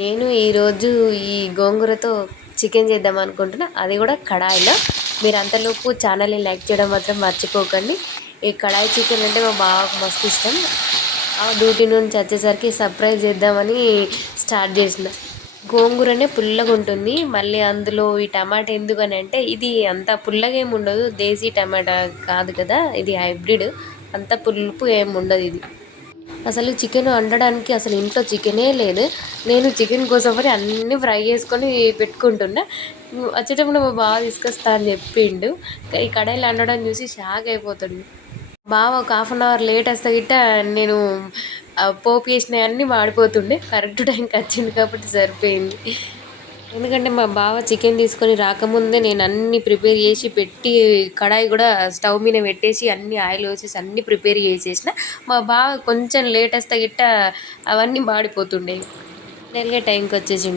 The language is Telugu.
నేను ఈరోజు ఈ గోంగూరతో చికెన్ చేద్దాం అనుకుంటున్నా, అది కూడా కడాయిలో. మీరు అంతలోపు ఛానల్ని లైక్ చేయడం మాత్రం మర్చిపోకండి. ఈ కడాయి చికెన్ అంటే మా బావకు మస్తు ఇష్టం. డ్యూటీ నుంచి వచ్చేసరికి సర్ప్రైజ్ చేద్దామని స్టార్ట్ చేసిన. గోంగూరనే పుల్లగా ఉంటుంది, మళ్ళీ అందులో ఈ టమాటా ఎందుకని అంటే ఇది అంత పుల్లగా ఏమి ఉండదు, దేశీ టమాటా కాదు కదా, ఇది హైబ్రిడ్. అంత పులుపు ఏమి ఉండదు ఇది. అసలు చికెన్ వండడానికి అసలు ఇంట్లో చికెనే లేదు. నేను చికెన్ కోసం మరి అన్నీ ఫ్రై చేసుకొని పెట్టుకుంటున్నా. వచ్చేటప్పుడు మా బావ తీసుకొస్తా అని చెప్పిండు. ఈ కడాయిలో వండడం చూసి షాక్ అయిపోతాడు. బావ ఒక హాఫ్ అన్ అవర్ లేట్ వస్తే గిట్ట నేను పోపు వేసినవన్నీ మాడిపోతుండే. కరెక్ట్ టైంకి వచ్చింది కాబట్టి సరిపోయింది. ఎందుకంటే మా బావ చికెన్ తీసుకొని రాకముందే నేను అన్నీ ప్రిపేర్ చేసి పెట్టి, కడాయి కూడా స్టవ్ మీద పెట్టేసి అన్ని ఆయిల్ వేసేసి అన్నీ ప్రిపేర్ చేసేసిన. మా బావ కొంచెం లేట్ వస్తే గిట్ట అవన్నీ మాడిపోతుండే. నెరగే టైంకి వచ్చేసిండు.